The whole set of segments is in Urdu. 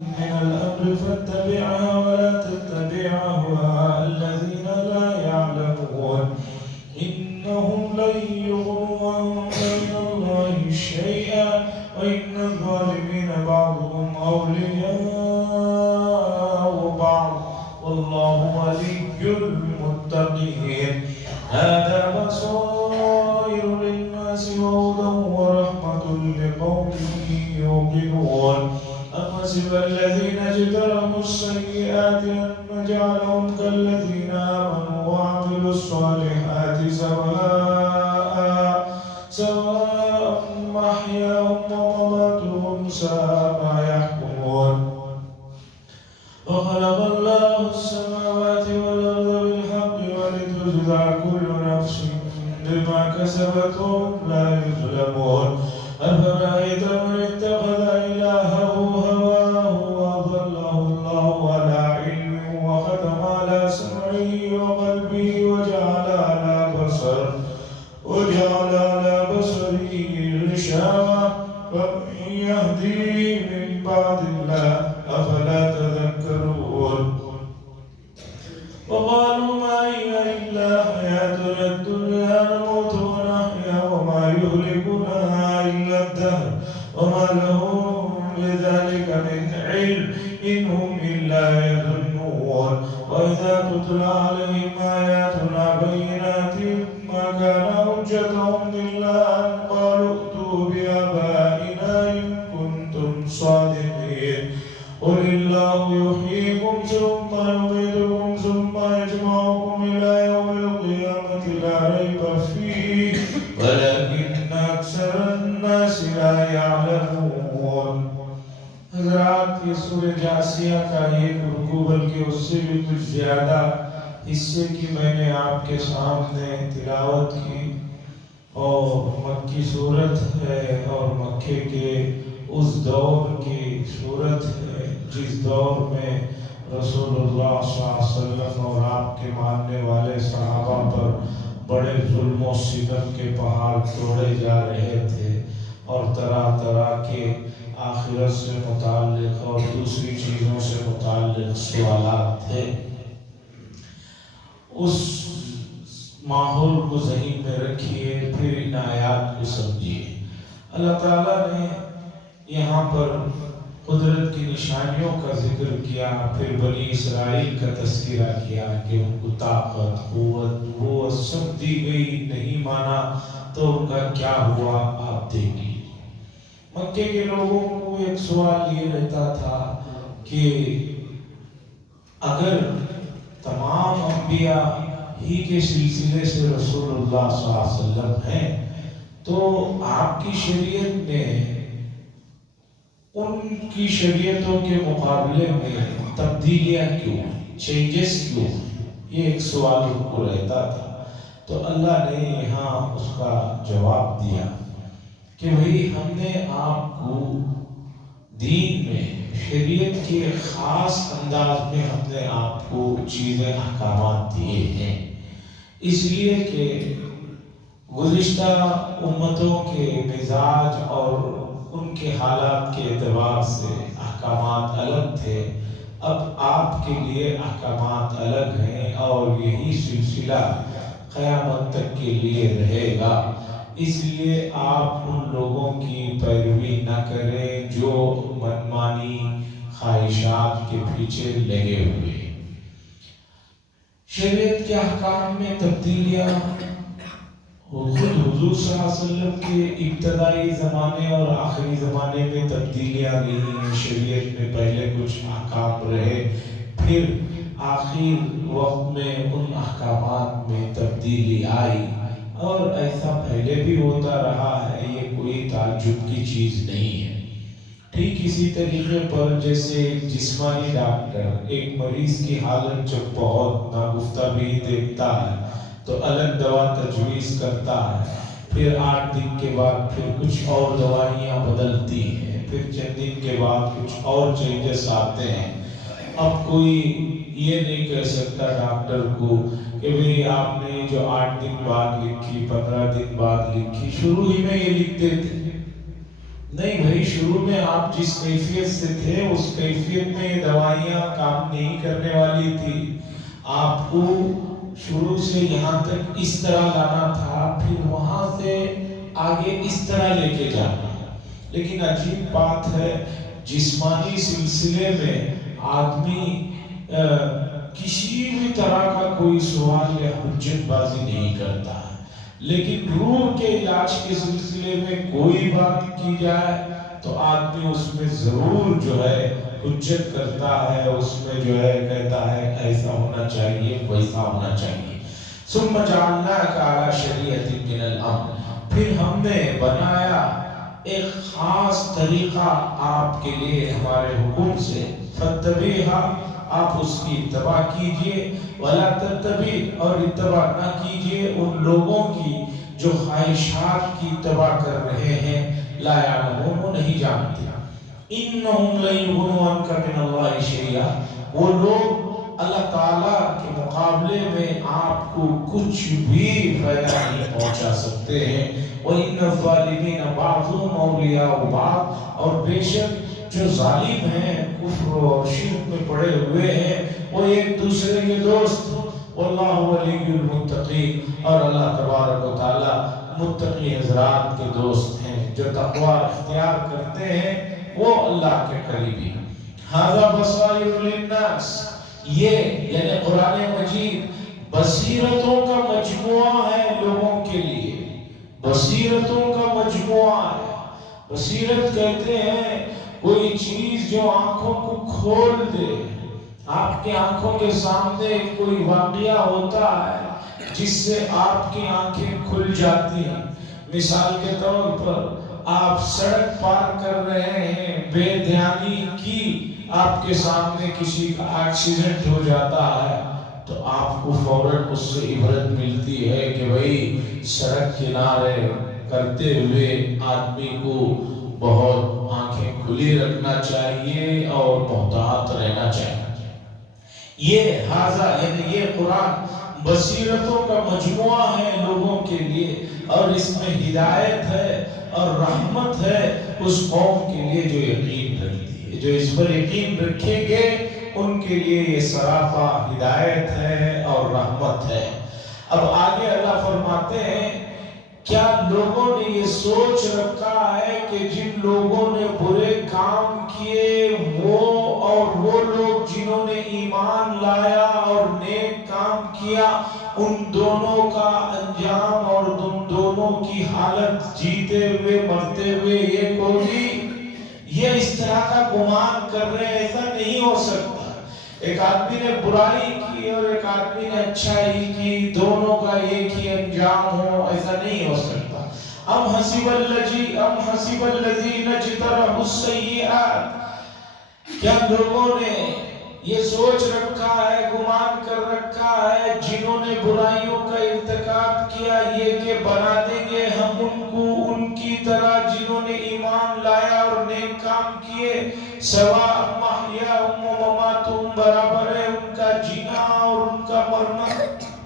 من الأمر فاتبعها ولا تتبع أهواء الذين لا يعلمون إنهم لن يغنوا عنك من الله شيئا وإن الظالمين بعضهم أولياء بعض والله ولي المتقين هذا بصائر للناس وهدى ورحمة لقوم يوقنون أم حسب الذين اجترحوا السيئات أن نجعلهم كالذين آمنوا وعملوا الصالحات سواء محياهم ومماتهم ساء ما يحكمون وخلق الله السماوات والأرض بالحق ولتجزى كل نفس بما كسبت وهم لا يظلمون أفرأيت من اتخذ إلهه هواه وأضله الله على علم وختم على سمعه وقلبه وجعل على بصره غشاوة فمن يهديه من بعد الله أفلا تذكرون وقالوا ما هي إلا حياتنا الدنيا نموت ونحيا وما يهلكنا إلا الدهر وما لهم بذلك من علم إن هم إلا يظنون وإذا تتلى عليهم آياتنا بينات ما كان حجتهم إلا أن قالوا ائتوا بآبائنا إن كنتم صادقين قل الله يحييكم ثم يميتكم ثم يجمعكم إلى يوم القيامة لا ريب فيه ولكن أكثر الناس لا يعلمون. حضرات یہ سورہ جاسیہ کا ایک رکوع بلکہ اس سے بھی کچھ زیادہ حصے کی میں نے آپ کے سامنے تلاوت کی اور مکی صورت ہے اور مکے کے اس دور کی صورت ہے جس دور میں رسول اللہ صلی اللہ علیہ وسلم اور آپ کے ماننے والے صحابہ پر بڑے ظلم و ستم کے پہاڑ توڑے جا رہے تھے اور طرح طرح کے آخرت سے متعلق اور دوسری چیزوں سے متعلق سوالات تھے. اس ماحول کو ذہن میں رکھیے پھر ان آیات کو سمجھیے. اللہ تعالیٰ نے یہاں پر قدرت کی نشانیوں کا ذکر کیا پھر بنی اسرائیل کا تذکرہ کیا کہ ان کو طاقت قوت وہ سب دی گئی نہیں مانا تو ان کا کیا ہوا آپ دیکھیے. مکے کے لوگوں کو ایک سوال یہ رہتا تھا کہ اگر تمام انبیاء ہی کے سلسلے سے رسول اللہ صلی اللہ علیہ وسلم ہیں تو آپ کی شریعت میں ان کی شریعتوں کے مقابلے میں تبدیلیاں کیوں ہیں, چینجز کیوں ہیں؟ یہ ایک سوال ان کو رہتا تھا. تو اللہ نے یہاں اس کا جواب دیا کہ بھئی ہم نے آپ کو دین میں شریعت کے خاص انداز میں ہم نے آپ کو چیزیں احکامات دیے ہیں اس لیے کہ گزشتہ امتوں کے مزاج اور ان کے حالات کے اعتبار سے احکامات الگ تھے. اب آپ کے لیے احکامات الگ ہیں اور یہی سلسلہ قیامت تک کے لیے رہے گا. اس لیے آپ ان لوگوں کی پیروی نہ کریں جو منمانی خواہشات کے پیچھے لگے ہوئے. شریعت کے احکام میں تبدیلیاں خود حضور صلی اللہ علیہ وسلم کے ابتدائی زمانے اور آخری زمانے میں تبدیلیاں رہی ہیں. شریعت میں پہلے کچھ احکام رہے پھر آخر وقت میں ان احکامات میں تبدیلی آئی اور ایسا پہلے بھی ہوتا رہا ہے. یہ کوئی تعجب کی چیز نہیں ہے. ٹھیک اسی طریقے پر جیسے ایک جسمانی ڈاکٹر ایک مریض کی حالت جب بہت ناگفتہ بھی دیکھتا ہے تو الگ دوا تجویز کرتا ہے, پھر 8 دن کے بعد پھر کچھ اور دوائیاں بدلتی ہیں, پھر چند دن کے بعد کچھ اور چینجز آتے ہیں. اب کوئی یہ نہیں کہہ سکتا ڈاکٹر کو کہ بھئی آپ نے جو 8 دن بعد لکھی 15 دن بعد لکھی شروع ہی میں یہ لکھتے تھے نہیں بھائی، شروع میں آپ جس کیفیت سے تھے اس کیفیت میں یہ دوائیاں کام نہیں کرنے والی تھی. آپ کو شروع سے یہاں تک اس طرح لانا تھا، پھر وہاں سے آگے اس طرح لے کے جانا. لیکن عجیب بات ہے، جسمانی سلسلے میں آدمی کسی بھی طرح کا کوئی سوال یا حجت بازی نہیں کرتا ہے، لیکن روح کے علاج کے سلسلے میں کوئی بات کی جائے تو آدمی اس میں ضرور جو ہے حجت کرتا ہے، اس میں جو ہے کہتا ہے ایسا ہونا چاہیے، ویسا ہونا چاہیے. ثم جعلناک علی شریعۃ من الامر، پھر ہم نے بنایا ایک خاص طریقہ آپ کے لیے ہمارے حکم سے. فاتبعھا، آپ اس کی اتباع کیجئے. ولا تتبع، اور اتباع نہ کیجئے ان لوگوں کی جو خواہشات کی اتباع کر رہے ہیں. لا یعلمون، وہ نہیں جانتے. انہم لن یغنوا عنک من اللہ شیئا، وہ لوگ اللہ تعالیٰ کے مقابلے میں آپ کو کچھ بھی فائدہ نہیں پہنچا سکتے ہیں. وَإِنَّ الظَّالِمِينَ بَعْضُهُمْ أَوْلِيَاءُ بَعْضٍ، اور بے شک جو ظالم ہیں، کفر و شرک میں پڑے ہوئے ہیں، وہ ایک دوسرے کے دوست. واللہ ولی المتقین، اور اللہ تبارک و تعالیٰ متقی حضرات کے دوست ہیں. جو تقوی اختیار کرتے ہیں وہ اللہ کے قریبی. ھذا بصائر للناس، یہ یعنی قرآن مجید بصیرتوں کا مجموعہ ہے لوگوں کے لیے. بصیرتوں کا مجموعہ ہے. بصیرت کہتے ہیں کوئی چیز جو آنکھوں کو کھول دے. آپ کی آنکھوں کے سامنے کوئی واقعہ ہوتا ہے جس سے آپ کی آنکھیں کھل جاتی ہیں. مثال کے طور پر آپ سڑک پار کر رہے ہیں، بے دھیانی کی، آپ کے سامنے کسی کا ایکسیڈنٹ ہو جاتا ہے تو آپ کو فوراً اس سے عبرت ملتی ہے کہ بھئی سڑک کنارے کرتے ہوئے آدمی کو بہت آنکھیں کھلی رکھنا چاہیے اور محتاط رہنا چاہیے. یہ ھذا یعنی یہ قرآن بصیرتوں کا مجموعہ ہے لوگوں کے لیے، اور اس میں ہدایت ہے اور رحمت ہے اس قوم کے لیے جو یقین رکھتی ہے. جو اس پر یقین رکھیں گے ان کے لیے یہ سراپا ہدایت ہے اور رحمت ہے. اب آگے اللہ فرماتے ہیں کیا لوگوں نے یہ سوچ رکھا ہے کہ جن لوگوں نے برے کام کیے وہ اور وہ لوگ جنہوں نے ایمان لایا اور نیک کام کیا، ان دونوں کا انجام اور ان دونوں کی حالت جیتے ہوئے مرتے ہوئے ایک ہوگی؟ یہ اس طرح کا گمان کر رہے ہیں، ایسا نہیں ہو سکتا. ایک آدمی نے برائی کی اور ایک آدمی نے اچھائی کی، دونوں کا ایک ہی انجام ہو، ایسا نہیں ہو سکتا. ام حسب الذین اجترحوا السیئات، کیا لوگوں نے یہ سوچ رکھا ہے، گمان کر رکھا ہے جنہوں نے برائیوں کا ارتکاب کیا یہ کہ بنا دیں گے ہم ان کو ان کی طرح جنہوں نے ایمان لایا اور نیک کام کیے. سواء محیاہم و مماتہم، برابر ہے ان کا جینا اور ان کا مرنا.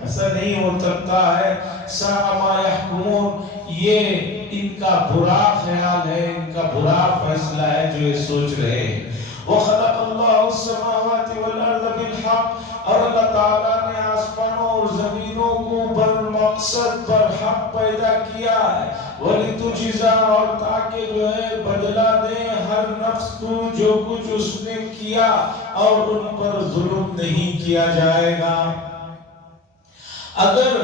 ایسا نہیں ہو سکتا ہے. ساء ما یحکمون، یہ ان کا برا خیال ہے، ان کا برا فیصلہ ہے جو یہ سوچ رہے ہیں. وَخَلَقَ اللَّهُ السَّمَاوَاتِ وَالْأَرْضَ بِالْحَقِّ، اور اللہ تعالیٰ نے آسمانوں اور زمینوں کو بالمقصد برحق پیدا کیا ہے. وَلِتُجْزَى، اور تاکہ جو ہے بدلہ دیں ہر نفس کو جو کچھ اس نے کیا، اور ان پر ظلم نہیں کیا جائے گا. اگر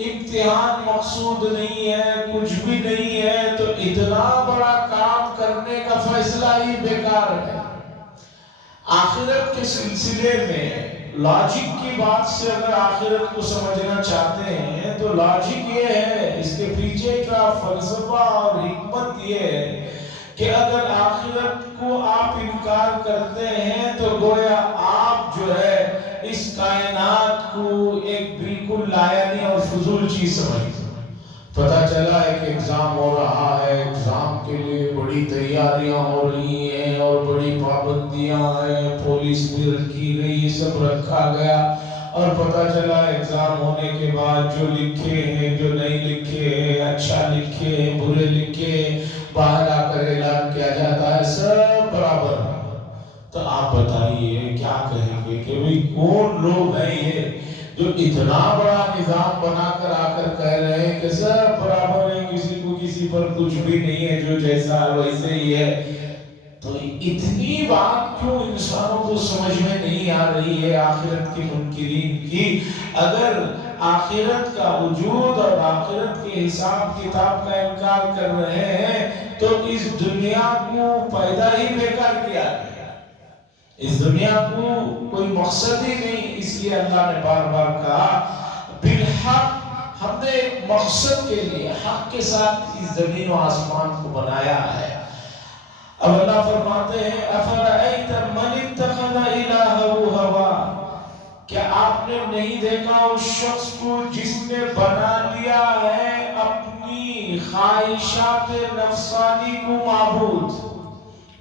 امتحان مقصود نہیں ہے، کچھ بھی نہیں ہے، تو اتنا بڑا کام کرنے کا فیصلہ ہی بیکار ہے. آخرت کے سلسلے میں لاجک کی بات سے اگر آخرت کو سمجھنا چاہتے ہیں تو لاجک یہ ہے، اس کے پیچھے کا فلسفہ اور حکمت یہ ہے کہ اگر آخرت کو آپ انکار کرتے ہیں تو گویا آپ جو ہے اس کائنات کو ایک بالکل لایعنی اور فضول چیز سمجھتے ہیں. پتہ چلا ہے کہ ایگزام ہو رہا ہے، ایگزام کے لیے بڑی تیاریاں ہو رہی ہیں اور بڑی پابندیاں ہیں، پولیس بھی رکھی گئی، سب رکھا گیا، اور پتہ چلا ایگزام ہونے کے بعد جو لکھے ہیں جو نہیں لکھے ہیں، اچھا لکھے ہیں برے لکھے ہیں، باہر آ کر اعلان کیا جاتا ہے سب برابر ہیں. تو آپ بتائیے کیا کہیں گے کہ بھئی کون لوگ ہیں یہ جو اتنا بڑا نظام بنا کر آ کر کہہ رہے ہیں کہ سب برابر ہیں, کسی کو کسی پر کچھ بھی نہیں ہے, جو جیسا ویسے ہی ہے. تو اتنی بات کیوں انسانوں کو سمجھ میں نہیں آ رہی ہے آخرت کے منکرین کی؟ اگر آخرت کا وجود اور آخرت کے حساب کتاب کا انکار کر رہے ہیں تو اس دنیا کو پیدا ہی بیکار کیا گیا, اس دنیا کو کوئی مقصد ہی نہیں. اس لیے اللہ نے بار بار کہا بالحق ہم نے مقصد کے لیے حق کے ساتھ اس زمین و آسمان کو بنایا ہے. اب اللہ فرماتے ہیں افرأیت من اتخذ الہہ ہوا, کیا آپ نے نہیں دیکھا اس شخص کو جس نے بنا لیا ہے اپنی خواہشات نفسانی کو معبود؟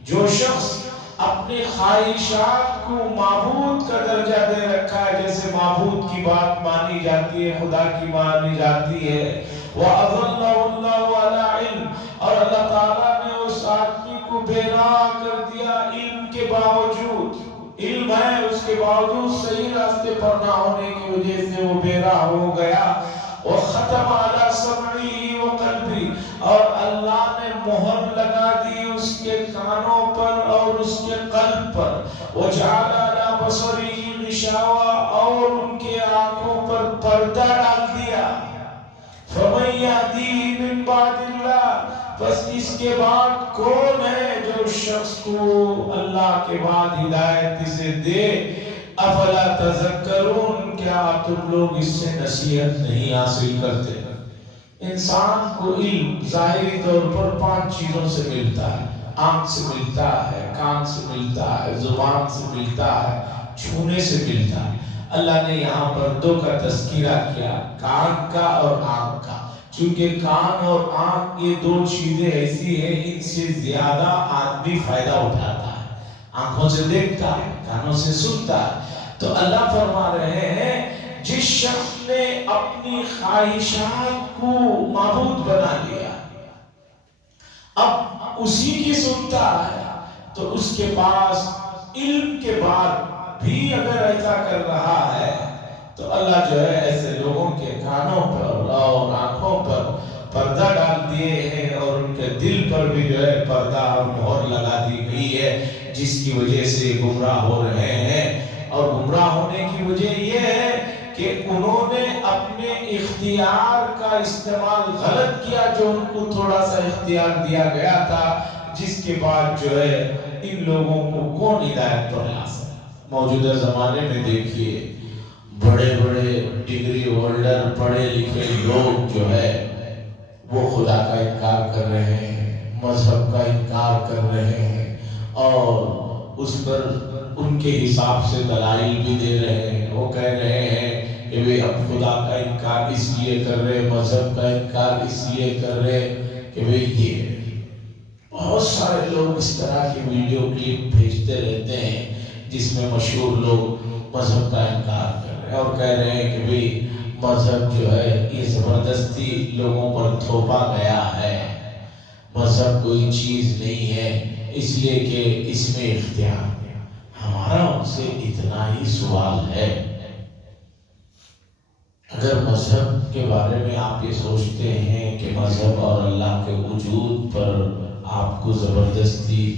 جو شخص اپنی خواہشات کو معبود کا درجہ دے رکھا ہے, جیسے معبود کی بات مانی جاتی ہے, خدا کی مانی جاتی ہے. وَأَضَلَّهُ اللَّهُ عَلَىٰ عِلْمٍ, اور اللہ تعالیٰ نے اس آدمی کو بے راہ کر دیا علم کے باوجود. علم ہے, اس کے باوجود صحیح راستے پر نہ ہونے کی وجہ سے وہ بے راہ ہو گیا. وَخَتَمَ عَلَىٰ سَمْعِهِ وَقَلْبِهِ, اور اللہ نے مہر لگا دی اس کے کانوں پر اور اس کے قلب پر. وَجَعَلَ عَلَىٰ بَصَرِهِ غِشَاوَةً, اور ان کے آنکھوں پر پردہ ڈال دیا. فَمَن يَهْدِيهِ مِن بَعْدِ اللَّهِ, بس اس کے بعد کون ہے جو شخص کو اللہ کے بعد ہدایت اسے دے؟ افلا تذکرون, کیا تم لوگ اس سے نصیحت نہیں حاصل کرتے؟ انسان کو علم ظاہری طور پر 5 چیزوں سے ملتا ہے. آنکھ سے ملتا ہے, کان سے ملتا ہے, زبان سے ملتا ہے, چھونے سے ملتا ہے. اللہ نے یہاں پر 2 کا تذکرہ کیا, کان کا اور آنکھ کا, چونکہ کان اور آنکھ یہ 2 چیزیں ایسی ہیں ان سے زیادہ آدمی فائدہ اٹھاتا ہے. آنکھوں سے دیکھتا ہے, کانوں سے سنتا ہے. تو اللہ فرما رہے ہیں جس شخص نے اپنی خواہشات کو معبود بنا لیا, اب اسی کی سنتا ہے, تو اس کے پاس علم کے بعد بھی اگر ایسا کر رہا ہے تو اللہ جو ہے ایسے لوگوں کے کانوں پر اور آنکھوں پر پردہ ڈال دیے ہیں, اور ان کے دل پر بھی جو ہے پردہ اور مہر لگا دی گئی ہے, جس کی وجہ سے گمراہ ہو رہے ہیں. اور گمراہ ہونے کی وجہ یہ ہے کہ انہوں نے اپنے اختیار کا استعمال غلط کیا, جو ان کو تھوڑا سا اختیار دیا گیا تھا, جس کے بعد جو ہے ان لوگوں کو کون ہدایت پر لا سکتا؟ موجودہ زمانے میں دیکھیے بڑے بڑے ڈگری ہولڈر پڑھے لکھے لوگ جو ہے وہ خدا کا انکار کر رہے ہیں, مذہب کا انکار کر رہے ہیں, اور اس پر ان کے حساب سے دلائل بھی دے رہے ہیں. وہ کہہ رہے ہیں کہ بھئی ہم خدا کا انکار اس لیے کر رہے, مذہب کا انکار اس لیے کر رہے کہ بھئی یہ. بہت سارے لوگ اس طرح کی ویڈیو کلپ بھیجتے رہتے ہیں جس میں مشہور لوگ مذہب کا انکار کر رہے ہیں اور کہہ رہے ہیں کہ بھئی مذہب جو ہے یہ زبردستی لوگوں پر تھوپا گیا ہے, مذہب کوئی چیز نہیں ہے, اس لیے کہ اس میں اختیار. ہمارا ان سے اتنا ہی سوال ہے, اگر مذہب کے بارے میں آپ یہ سوچتے ہیں کہ مذہب اور اللہ کے وجود پر آپ کو زبردستی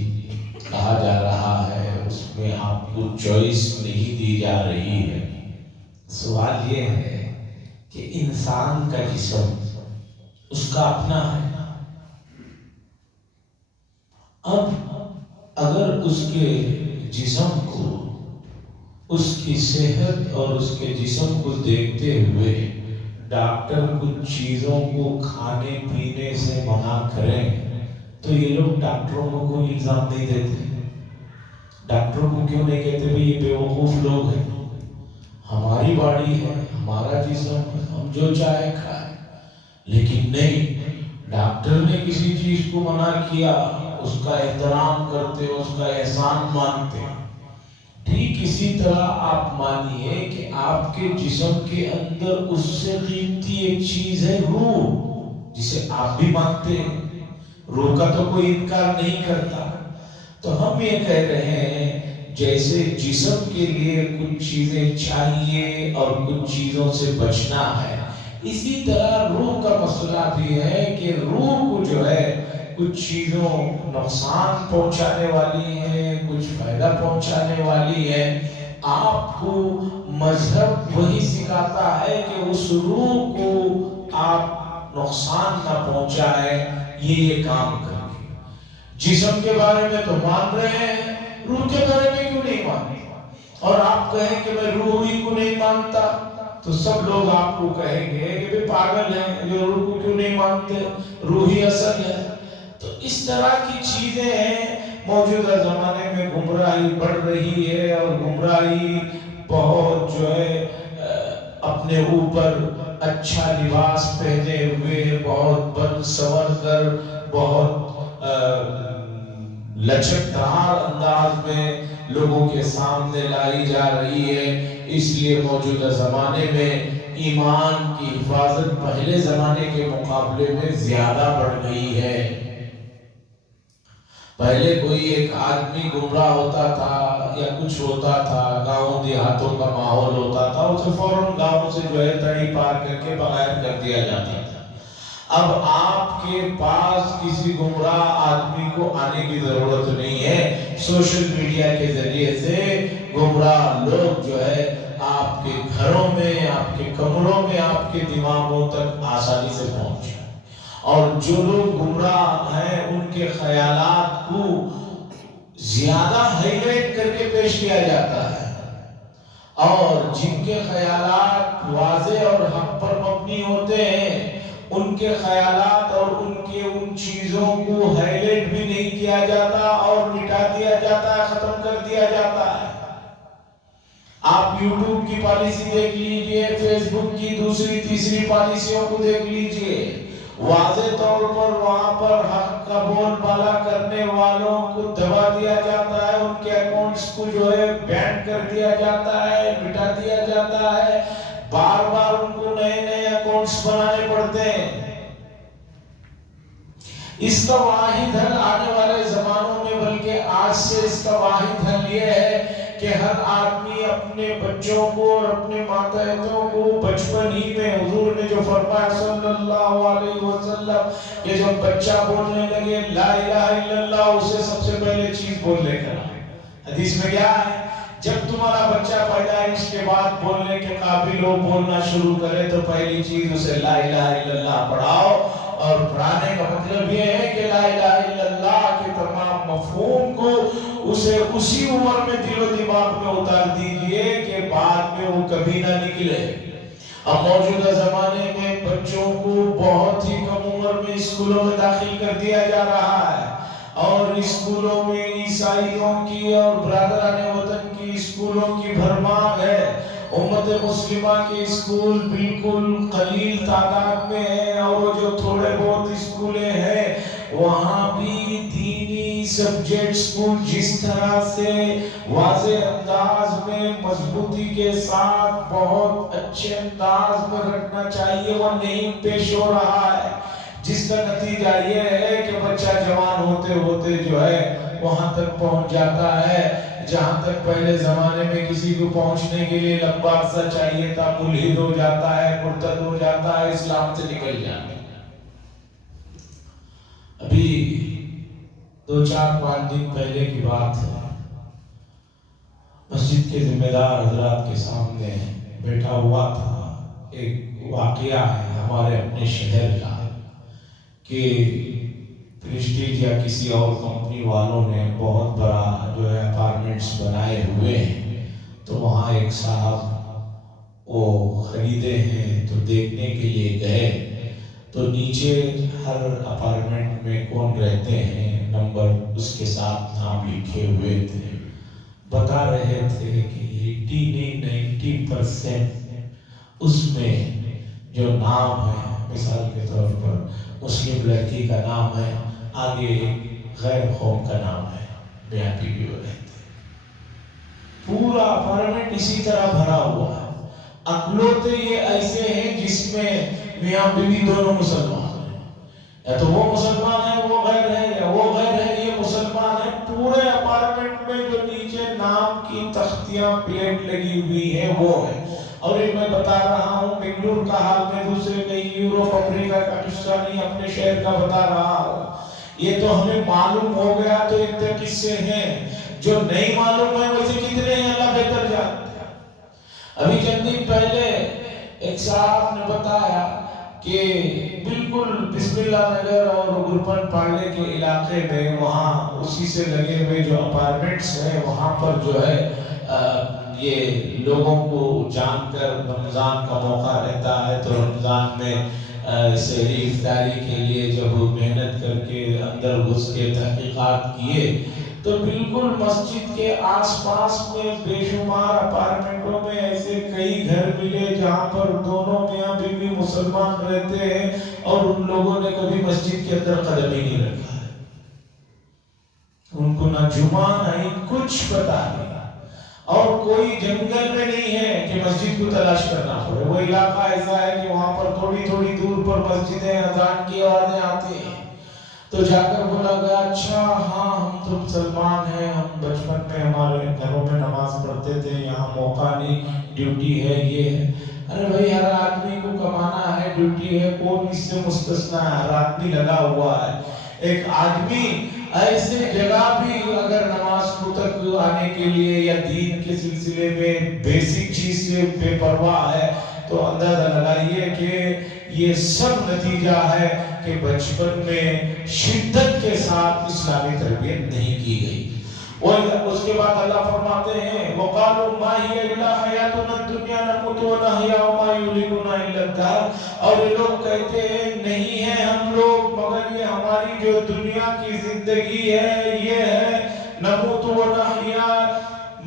کہا جا رہا ہے, اس میں آپ کو چوائس نہیں دی جا رہی ہے, سوال یہ ہے کہ انسان کا جسم اس کا اپنا ہے. اب اگر اس کے جسم کو, اس کی صحت اور اس کے جسم کو دیکھتے ہوئے ڈاکٹر کچھ چیزوں کو کھانے پینے سے منع کریں تو یہ لوگ ڈاکٹروں کو کوئی الزام نہیں دیتے. ڈاکٹروں کو کیوں نہیں کہتے بھئی یہ بیوقوف لوگ ہیں, ہماری باڈی ہے, ہمارا جسم ہے, ہم جو چاہے کھائیں. لیکن نہیں, ڈاکٹر نے کسی چیز کو منع کیا, اس کا احترام کرتے, اس کا احسان مانتے. ٹھیک اسی طرح آپ مانیے کہ آپ کے جسم کے اندر اس سے قیمتی ایک چیز ہے روح, جسے آپ بھی مانتے ہیں. روح کا تو کوئی انکار نہیں کرتا. تو ہم یہ کہہ رہے ہیں جیسے جسم کے لیے کچھ چیزیں چاہیے اور کچھ چیزوں سے بچنا ہے، اسی طرح روح کا مسئلہ بھی ہے کہ روح کو جو ہے کچھ چیزوں نقصان پہنچانے والی ہیں، کچھ فائدہ پہنچانے والی ہیں. آپ کو مذہب وہی سکھاتا ہے کہ اس روح کو آپ نقصان نہ پہنچائے، یہ کام کریں. جسم کے بارے میں تو مان رہے ہیں، روح کے بارے میں کیوں نہیں مانتے؟ اور آپ کہیں کہ میں روح ہی کو نہیں مانتا تو سب لوگ آپ کو کہیں گے کہ بھی پاگل ہیں، جو روح کو کیوں نہیں مانتے، روح ہی اصل ہے. تو اس طرح کی چیزیں ہیں. موجودہ زمانے میں گمراہی بڑھ رہی ہے، اور گمراہی بہت جو ہے اپنے اوپر اچھا لباس پہنے ہوئے، بہت بن سنور کر، بہت لچکدار انداز میں لوگوں کے سامنے لائی جا رہی ہے. اس لیے موجودہ زمانے میں ایمان کی حفاظت پہلے زمانے کے مقابلے میں زیادہ بڑھ گئی ہے. پہلے کوئی ایک آدمی گمراہ ہوتا تھا یا کچھ ہوتا تھا، گاؤں دیہاتوں کا ماحول ہوتا تھا، اسے فوراً گاؤں سے جو ہے تڑی پار کر کے بغیر کر دیا جاتا تھا. اب آپ کے پاس کسی گمراہ آدمی کو آنے کی ضرورت نہیں ہے. سوشل میڈیا کے ذریعے سے گمراہ لوگ جو ہے آپ کے گھروں میں، آپ کے کمروں میں، آپ کے دماغوں تک آسانی سے پہنچ جائے. اور جو لوگ گمراہ ہیں ان کے خیالات کو زیادہ ہائی لائٹ کر کے پیش کیا جاتا ہے، اور جن کے خیالات واضح اور حق پر مبنی ہوتے ہیں ان کے خیالات اور ان چیزوں کو ہائی لائٹ بھی نہیں کیا جاتا اور مٹا دیا جاتا ہے، ختم کر دیا جاتا ہے. آپ یوٹیوب کی پالیسی دیکھ لیجئے، فیس بک کی دوسری تیسری پالیسیوں کو دیکھ لیجئے، واضح طور پر وہاں پر حق کا بول بالا کرنے والوں کو دبا دیا جاتا ہے، ان کے اکاؤنٹس کو جو ہے بین کر دیا جاتا ہے، مٹا دیا جاتا ہے. بار بار ان کو نئے نئے اکاؤنٹس بنانے پڑتے ہیں. اس کا واحد حل آنے والے زمانوں میں، بلکہ آج سے اس کا واحد حل یہ ہے کہ ہر آدمی اپنے بچوں کو اور اپنے ماتحتوں کو بچپن ہی میں، حضور نے جو فرمایا صلی اللہ علیہ وسلم کہ جب بچہ بولنے لگے لا الہ الا اللہ، اسے سب سے پہلے چیز بولنے کا. حدیث میں کیا ہے؟ جب تمہارا بچہ پیدائش کے بعد بولنے کے قابل ہو، بولنا شروع کرے، تو پہلی چیز اسے لا الہ الا اللہ پڑھاؤ. اور پڑھانے کا مطلب یہ ہے کہ لا الہ الا اللہ کے تمام مفہوم کو اسے اسی عمر میں دل و دماغ میں اتار دیجئے کہ بعد میں وہ کبھی نہ نکلے. اب موجودہ زمانے میں بچوں کو بہت ہی کم عمر میں اسکولوں میں داخل کر دیا جا رہا ہے، اور اسکولوں میں عیسائیوں کی اور برادران وطن کی اسکولوں کی بھرمار ہے. امت مسلمہ کے اسکول بالکل قلیل تعداد میں ہیں، اور وہ جو تھوڑے بہت اسکولیں ہیں وہاں بھی دینی سبجیکٹس کو جس طرح سے واضح انداز میں مضبوطی کے ساتھ بہت اچھے انداز میں رکھنا چاہیے وہ نہیں پیش ہو رہا ہے، جس کا نتیجہ یہ ہے کہ بچہ جوان ہوتے ہوتے جو ہے وہاں تک پہنچ جاتا ہے جہاں تک پہلے زمانے میں کسی کو پہنچنے کے لیے لمبا عرصہ چاہیے تھا. ملحد ہو جاتا ہے، مرتد ہو جاتا ہے، اسلام سے نکل جاتا ہے. ابھی 2-4-5 دن پہلے کی بات ہے، مسجد کے ذمہ دار حضرات کے سامنے بیٹھا ہوا تھا. ایک واقعہ ہے ہمارے اپنے شہر کا کہ پریسٹیج یا کسی اور کمپنی والوں نے بہت بڑا جو ہے اپارٹمنٹس بنائے ہوئے ہیں، تو وہاں ایک صاحب وہ خریدے ہیں تو دیکھنے کے لیے گئے، تو نیچے ہر اپارٹمنٹ میں کون رہتے ہیں نمبر اس کے ساتھ نام لکھے ہوئے تھے. بتا رہے تھے کہ 90% اس میں جو نام ہے، مثال کے طور پر مسلم لڑکی کا نام ہے، آگے غیر قوم کا نام ہے، میاں بیوی وہ رہتے. پورا اپارٹمنٹ اسی طرح بھرا ہوا ہے. اکلوتے یہ ایسے ہیں جس میں میاں بیوی دونوں مسلمان ہیں. یا تو وہ مسلمان ہے وہ غیر ہے، یا وہ غیر ہے یہ مسلمان ہے. پورے اپارٹمنٹ میں جو نیچے نام کی تختیاں پلیٹ لگی ہوئی ہیں وہ ہے. اور ایک میں بتا رہا ہوں بنگلور کا حال، میں دوسرے کہیں یوروپ افریقہ کا قصہ نہیں، اپنے شہر کا بتا رہا ہوں. یہ تو ہمیں معلوم ہو گیا تو اتنے قصے ہیں، جو نہیں معلوم ہے ویسے کتنے ہیں اللہ بہتر جانتا ہے. ابھی چند دن پہلے ایک صاحب نے بتایا کہ بالکل بسم اللہ نگر اور گرپن پارلے کے علاقے میں وہاں اسی سے لگے ہوئے جو اپارٹمنٹس ہیں وہاں پر جو ہے یہ لوگوں کو جان کر رمضان کا موقع رہتا ہے تو رمضان میں سحری افطاری کے لیے جب محنت کر کے اندر گھس کے تحقیقات کیے تو بالکل مسجد کے آس پاس میں بے شمار اپارٹمنٹوں میں ایسے کئی گھر ملے جہاں پر دونوں میاں بیوی مسلمان رہتے ہیں اور ان لوگوں نے کبھی مسجد کے اندر قدم ہی نہیں رکھا ہے. ان کو نہ جمعہ نہ عید کچھ پتہ نہیں، اور کوئی جنگل میں نہیں ہے کہ مسجد کو تلاش کرنا پڑے. وہ علاقہ ایسا ہے کہ وہاں پر تھوڑی تھوڑی دور پر مسجدیں، اذان کی آوازیں آتی ہیں. تو جا کر بولا گیا اچھا ہاں ہم تو مسلمان ہیں، ہم بچپن میں ہمارے گھروں میں نماز پڑھتے تھے، یہاں موقع نہیں، ڈیوٹی ہے یہ ہے. ارے بھائی ہر آدمی کو کمانا ہے، ڈیوٹی ہے، کون اس سے مستثنا ہے؟ ہر آدمی لگا ہوا ہے. ایک آدمی ایسے جگہ بھی اگر نماز کو تک آنے کے لیے یا دین کے سلسلے میں بیسک چیز سے بے پرواہ ہے تو اندازہ لگائیے کہ یہ سب نتیجہ ہے کہ بچپن میں شدت کے ساتھ اسلامی تربیت نہیں کی گئی. اور اس کے بعد اللہ فرماتے ہیں وَقَالُوا مَا هِيَ إِلَّا حَيَاتُنَا الدُّنْيَا نَمُوتُ وَنَحْيَا وَمَا يُهْلِكُنَا إِلَّا الدَّهْرُ. اور یہ لوگ کہتے ہیں نہیں ہیں ہم لوگ مگر یہ ہماری جو دنیا کی زندگی ہے یہ ہے نَمُوتُ وَنَحْيَا،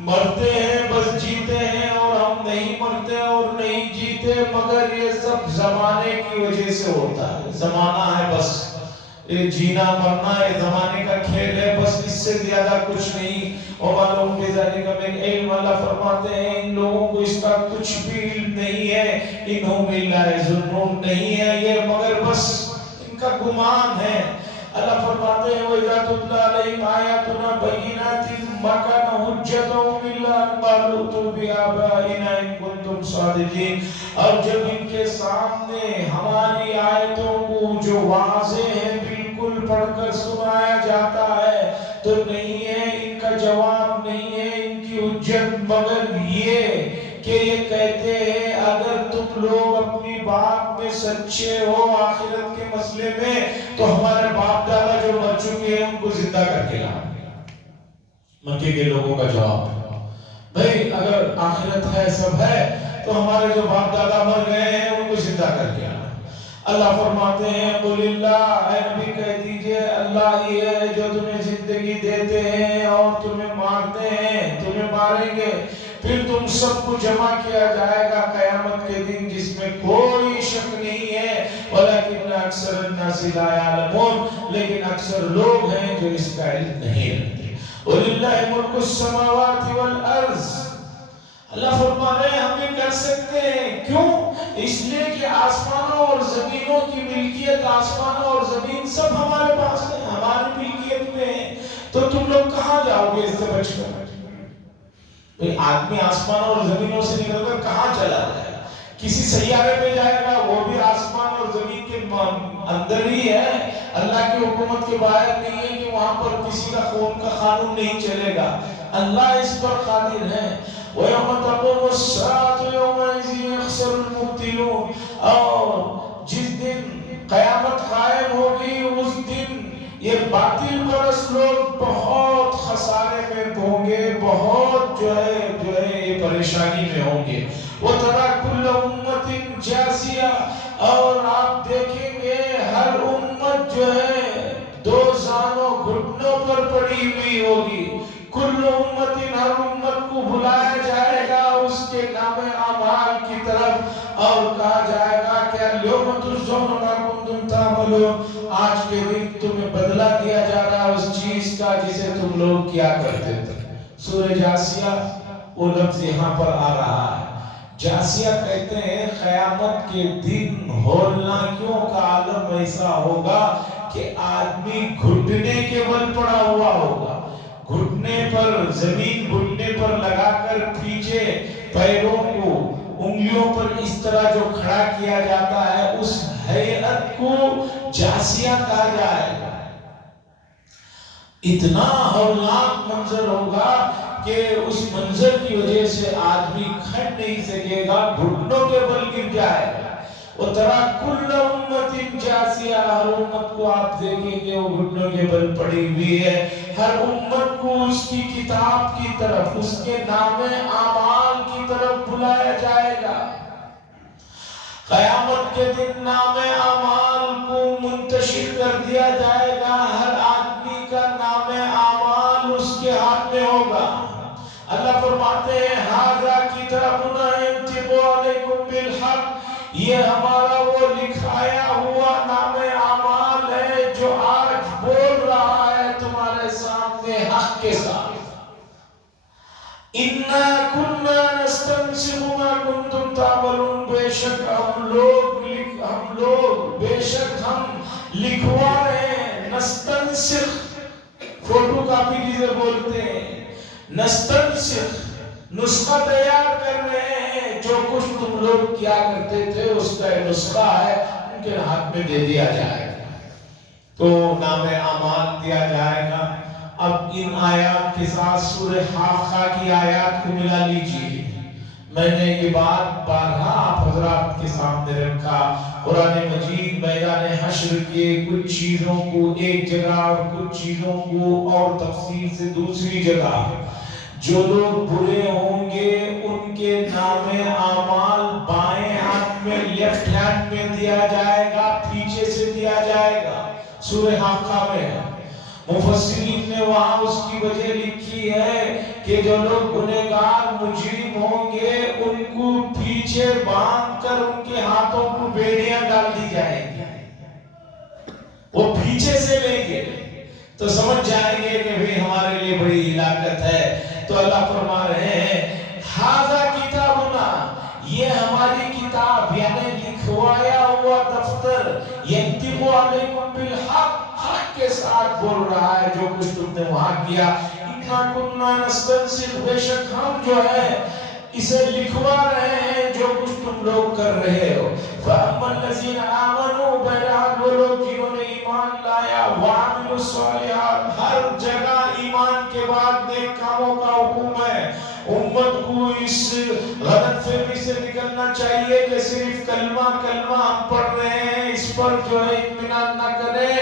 مرتے ہیں بس جیتے ہیں، اور ہم نہیں مرتے اور نہیں جیتے مگر یہ سب زمانے کی وجہ سے ہوتا ہے. زمانہ ہے بس، یہ جینا مرنا یہ زمانے کا کھیل ہے، بس اس سے زیادہ کچھ نہیں. وَمَا لَهُم بِذَلِكَ مِنْ عِلْمٍ. اللہ فرماتے ہیں ان لوگوں کو اس کا کچھ بھی علم نہیں ہے. اِنْهُمْ إِلَّا يَظُنُّونَ، نہیں ہے یہ مگر بس ان کا گمان ہے. اللہ فرماتے ہیں وَإِذَا تُتْلَىٰ عَلَيْهِمْ آيَاتُنَا بَيِّنَاتٍ مَا كَانَ حُجَّتُهُمْ إِلَّا أَن قَالُوا ائْتُوا بِآبَائِنَا إِن كُنتُمْ صَادِقِينَ. اور جب ان کے سامنے ہماری آیتوں کو جو واضح ہے بالکل پڑھ کر سنایا جاتا ہے تو نہیں ہے ان کا جواب، نہیں ہے ان کی حجت مگر یہ کہ یہ کہتے ہیں اگر تم لوگ اپنی بات میں سچے ہو آخرت کے مسئلے میں تو ہمارے باپ دادا جو مر چکے ہیں ان کو زندہ کر کے لاؤ. مکے کے لوگوں کا جواب بھئی اگر آخرت ہے سب ہے تو ہمارے جو باپ دادا مر گئے ہیں ان کو زندہ کر کے لاؤ. اللہ فرماتے ہیں قُلِ اللَّهُ، اے نبی کہہ دیجئے اللہ ہی ہے جو تمہیں زندگی دیتے ہیں اور تمہیں مارتے ہیں، تمہیں ماریں گے پھر تم سب کو جمع کیا جائے گا قیامت کے دن جس میں کوئی شک نہیں ہے. وَلَكِنَّ أَكْثَرَ النَّاسِ لَا يَعْلَمُونَ، لیکن اکثر لوگ ہیں جو اس کا علم نہیں رکھتے. وَلِلَّهِ مُلْكُ السَّمَاوَاتِ وَالْأَرْضِ. اللہ فرما رہے ہیں ہم یہ کر سکتے ہیں، کیوں؟ اس لیے کہ آسمانوں اور زمینوں کی ملکیت، آسمانوں اور زمین سب ہمارے پاس ہے، ہماری ملکیت میں ہے. تو تم لوگ کہاں جاؤ گے اس سے بچ کر؟ آدمی آسمانوں اور زمینوں سے نکل کر کہاں چلا جائے گا؟ کسی سیارے پہ جائے گا وہ بھی آسمان اور زمین کے اندر ہی ہے، اللہ کی حکومت کے باہر نہیں ہے کہ وہاں پر کسی کا خون کا قانون نہیں چلے گا. اللہ اس پر قادر ہے. وَيَوْمَ تَقُومُ السَّاعَةُ يَوْمَئِذٍ يَخْسَرُ الْمُبْطِلُونَ. اور جس دن قیامت قائم ہوگی اس دن یہ باطل پرست لوگ بہت خسارے میں ہوں گے، بہت جو ہے یہ پریشانی میں ہوں گے. وَتَرَى كُلَّ أُمَّةٍ جَاثِيَةً. اور آپ دیکھیں گے ہر امت جو ہے دو زانوں گھٹنوں پر پڑی ہوئی ہوگی. کل امت، ہر امت کو بلایا جائے گا اس کے نام اعمال کی طرف اور کہا جائے گا کہ اليوم تجزون ما کنتم تعملون، آج کے دن تمہیں بدلہ دیا جا رہا ہے اس چیز کا جسے تم لوگ کیا کرتے تھے. سورہ جاسیہ وہ لفظ یہاں پر آ رہا ہے جاسیہ کہتے ہیں قیامت کے دن ہولناکیوں کا عالم ایسا ہوگا کہ آدمی گھٹنے کے بل پڑا ہوا ہوگا، گھٹنے پر زمین گھٹنے پر لگا کر پیچھے پیروں کو انگلیوں پر اس طرح جو کھڑا کیا جاتا ہے اس ہیئت کو جاسیہ کہا جائے گا۔ اتنا ہولناک منظر ہوگا کہ اس منظر کی وجہ سے آدمی کھڑ نہیں سکے گا، گھٹنوں کے بل گر جائے گا۔ وَتَرَى كُلَّ أُمَّةٍ جَاثِيَةً، ہر امت کو آپ دیکھیں گے وہ گھٹنوں کے بل پڑی ہوئی ہے۔ ہر امت کو اس کی کتاب کی طرف، اس کے نام اعمال کی طرف بلایا جائے گا۔ قیامت کے دن نام اعمال کو منتشر کر دیا جائے گا، ہر آدمی کا نام اعمال اس کے ہاتھ میں ہوگا۔ اللہ فرماتے ہیں ھذا کتابنا ينطق علیکم بالحق، یہ ہمارا وہ لکھایا ہوا نام اعمال ہے جو آج بول رہا ہے تمہارے سامنے حق کے ساتھ۔ اِنَّا كُنَّا نَسْتَنسِخُ مَا كُنْتُمْ تَعْمَلُونَ، بے شک ہم لوگ بے شک ہم لکھوا رہے ہیں۔ نستنسخ فوٹو کاپی جسے بولتے ہیں، نستنسخ نسخہ تیار کر رہے ہیں، جو کچھ تم لوگ کیا کرتے تھے اس کا نسخہ ہے ان کے ہاتھ میں دے دیا جائے گا، تو نام اعمال دیا جائے گا۔ اب ان آیات کے ساتھ سورہ حاقہ کی آیات کو ملا لیجئے۔ میں نے یہ بات بارہا آپ حضرات کے سامنے رکھا، قرآن مجید میدان حشر کے کچھ چیزوں کو ایک جگہ اور کچھ چیزوں کو اور تفصیل سے دوسری جگہ، جو لوگ برے ہوں گے ان کے نام اعمال بائیں ہاتھ میں لیفٹ ہینڈ میں دیا جائے گا، پیچھے سے دیا جائے گا۔ سورہ حاقہ میں مفسرین نے وہاں اس کی وجہ لکھی ہے کہ جو لوگ گنہگار مجرم ہوں گے ان کو پیچھے باندھ کر ان کے ہاتھوں کو بیڑیاں ڈال دی جائیں گی، وہ پیچھے سے لیں گے تو سمجھ جائیں گے کہ بھی ہمارے لیے بڑی ہلاکت ہے۔ تو اللہ فرما رہے ہیں ھذا کتابنا، یہ ہماری کتاب یعنی لکھوایا ہوا دفتر، ینطق علیکم بالحق، حق کے ساتھ بول رہا ہے جو کچھ تم نے وہاں کیا۔ اِنَّا كُنَّا نَسْتَنسِخُ، بے شک ہم جو ہے اسے لکھوا رہے ہیں جو کچھ تم لوگ کر رہے ہو۔ فَأَمَّا الَّذِينَ آمَنُوا، بہرحال وہ لوگ جنہوں نے ایمان لایا، وَعَمِلُوا الصَّالِحَاتِ، ہر جگہ ایمان کے بعد نیک کاموں کا حکم ہے۔ امت کو اس غلط فہمی سے نکلنا چاہیے کہ صرف کلمہ ہم پڑھ رہے ہیں اس پر جو ہے اطمینان نہ کریں،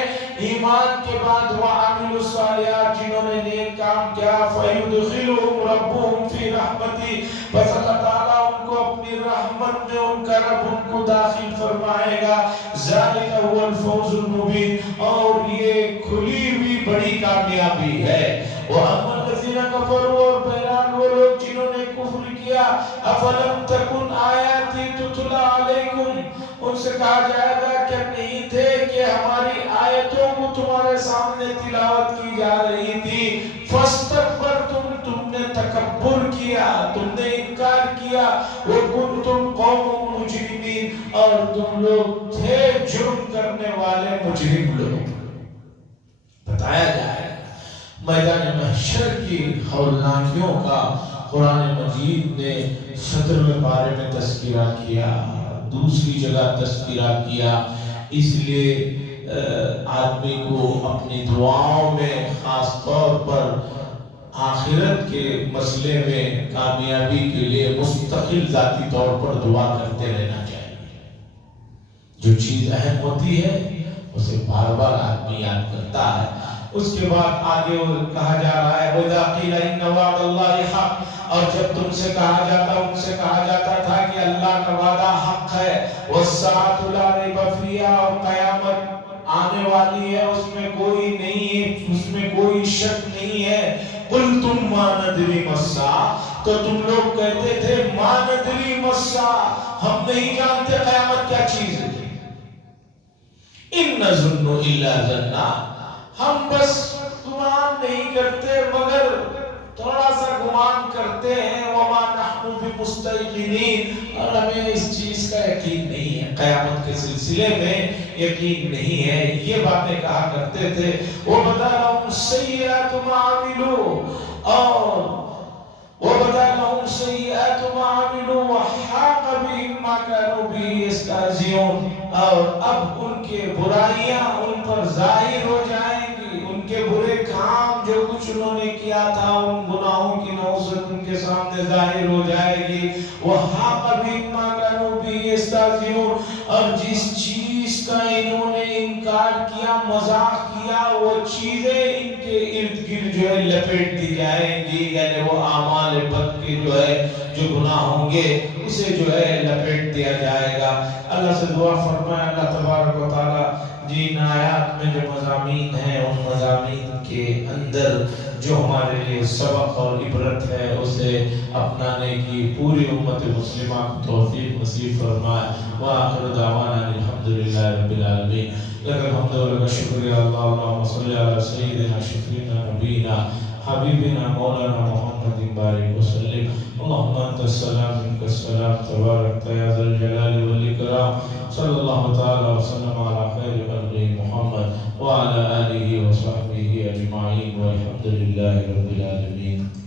ایمان کے بعد وَعَمِلُوا الصَّالِحَاتِ، جنہوں نے نیک کام کیا، فَيُدْخِلُهُمْ رَبُّهُمْ فِي رَحْمَتِهِ، بس اللہ تعالیٰ ان کو اپنی رحمت میں ان کا رب ان کو داخل فرمائے گا۔ ذَلِكَ هُوَ الْفَوْزُ الْمُبِينُ، اور یہ کھلی ہوئی بڑی کامیابی ہے۔ وَأَمَّا الَّذِينَ كَفَرُوا، اور بہرحال وہ لوگ جنہوں نے کفر کیا، أَفَلَمْ تَكُنْ آيَاتِي تُتْلَى عَلَيْكُمْ، ان سے کہا جائے گا کہ نہیں تھے کہ ہماری آیتوں کو تمہارے سامنے تلاوت کی جا رہی تھی، فَاسْتَكْبَرْتُمْ، تم نے تکبر کیا، تم نے انکار کیا، وَكُنْتُمْ قَوْمًا مُجْرِمِينَ، اور تم لوگ تھے جرم کرنے والے مجرم لوگ۔ بتایا جائے میدان محشر کی ہولناکیوں کا قرآن مجید نے 17ویں پارے میں تذکرہ کیا، دوسری جگہ تذکرہ کیا۔ اس لیے آدمی کو اپنی دعاؤں میں خاص طور پر آخرت کے مسئلے میں کامیابی کے لیے مستقل ذاتی طور پر دعا کرتے رہنا چاہیے۔ جو چیز اہم ہوتی ہے اسے بار بار آدمی یاد کرتا ہے۔ اس کے بعد آگے کہا جا رہا ہے وَإِذَا قِيلَ إِنَّ وَعْدَ اللَّهِ حَقٌّ، اور جب تم سے کہا جاتا، ان سے کہا جاتا تھا کہ اللہ کا وعدہ حق ہے، وَالسَّاعَةُ لَا رَيْبَ فِيهَا، اور قیامت آنے والی ہے اس میں کوئی نہیں ہے، اس میں کوئی شک نہیں ہے۔ قُلْتُمْ مَا نَدْرِي مَا السَّاعَةُ، تو تم لوگ کہتے تھے مَا نَدْرِي مَا السَّاعَةُ، ہم نہیں جانتے قیامت کیا چیز ہے۔ إِن نَظُنُّ إِلَّا ظَنًّا، ہم بس گمان نہیں کرتے مگر تھوڑا سا گمان کرتے ہیں۔ وَمَا نَحْنُ مستيقنين اور ہمیں اس چیز کا یقین نہیں ہے، قیامت کے سلسلے میں یقین نہیں ہے. یہ باتیں کہا کرتے تھے. وَبَدَا لَهُمْ سَيِّئَاتُ مَا عَمِلُوا اور وَبَدَا لَهُمْ سَيِّئَاتُ مَا عَمِلُوا وَحَاقَ بِهِمْ مَا كَانُوا بِهِ يَسْتَهْزِئُونَ اور اب ان کے برائیاں ان پر ظاہر ہو جائیں گی، ان کے برے کام جو کچھ انہوں نے کیا تھا ان گناہوں کی نوسط ان کے سامنے ظاہر ہو جائے گی. وَحَاقَ بِهِمْ مَا كَانُوا بِهِ يَسْتَهْزِئُونَ اور جس چیز کا انہوں نے انکار کیا، مذاق کیا، وہ چیزیں ان کے ارد گرد جو ہے لپیٹ دی جائیں گی. یعنی وہ اعمال بد کے جو گناہ ہوں گے اسے جو ہے لپیٹ دیا جائے گا. اللہ سے دعا فرمائے اللہ تبارک و تعالی جن آیات میں جو مضامین ہیں ان مضامین کے اندر جو ہمارے لیے سبق اور عبرت ہے اسے اپنانے کی پوری امت مسلمہ کو توفیق نصیب فرمائے. وآخر دعوانا الحمدللہ رب العالمین. لك الحمد ولك الشكر يا الله. اللهم صل على سيدنا شفيعنا نبينا حبيبنا مولانا محمد بارك وسلم. اللهم انت السلام منك السلام تبارك يا ذا الجلال والاكرام. صلى الله تعالى وسلم على خير خلقه محمد وعلى اله وصحبه اجمعين والحمد لله رب العالمين.